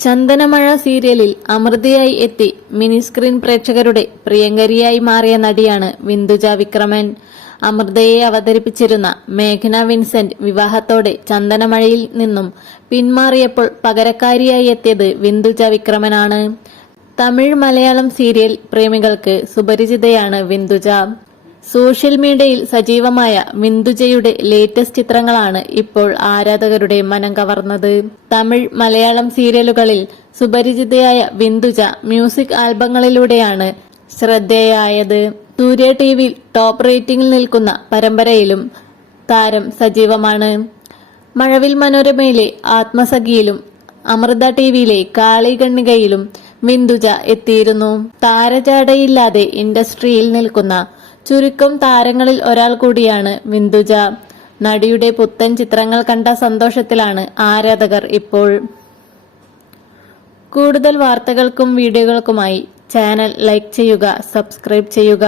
ചന്ദനമഴ സീരിയലിൽ അമൃതയായി എത്തി മിനിസ്ക്രീൻ പ്രേക്ഷകരുടെ പ്രിയങ്കരിയായി മാറിയ നടിയാണ് വിന്ദുജ വിക്രമൻ. അമൃതയെ അവതരിപ്പിച്ചിരുന്ന മേഘന വിൻസെന്റ് വിവാഹത്തോടെ ചന്ദനമഴയിൽ നിന്നും പിന്മാറിയപ്പോൾ പകരക്കാരിയായി എത്തിയത് വിന്ദുജ വിക്രമനാണ്. തമിഴ് മലയാളം സീരിയൽ പ്രേമികൾക്ക് സുപരിചിതയാണ് വിന്ദുജ. സോഷ്യൽ മീഡിയയിൽ സജീവമായ മിന്ദുജയുടെ ലേറ്റസ്റ്റ് ചിത്രങ്ങളാണ് ഇപ്പോൾ ആരാധകരുടെ മനം കവർന്നത്. തമിഴ് മലയാളം സീരിയലുകളിൽ സുപരിചിതയായ വിന്ദുജ മ്യൂസിക് ആൽബങ്ങളിലൂടെയാണ് ശ്രദ്ധേയായത്. സൂര്യ ടി വിയിൽ ടോപ്പ് റേറ്റിംഗിൽ നിൽക്കുന്ന പരമ്പരയിലും താരം സജീവമാണ്. മഴവിൽ മനോരമയിലെ ആത്മസഖിയിലും അമൃത ടിവിയിലെ കാളികണ്ണികയിലും വിന്ദുജ എത്തിയിരുന്നു. താരജാടയില്ലാതെ ഇൻഡസ്ട്രിയിൽ നിൽക്കുന്ന ചുരുക്കം താരങ്ങളിൽ ഒരാൾ കൂടിയാണ് വിന്ദുജ. നടിയുടെ പുത്തൻ ചിത്രങ്ങൾ കണ്ട സന്തോഷത്തിലാണ് ആരാധകർ ഇപ്പോൾ. കൂടുതൽ വാർത്തകൾക്കും വീഡിയോകൾക്കുമായി ചാനൽ ലൈക്ക് ചെയ്യുക സബ്സ്ക്രൈബ് ചെയ്യുക.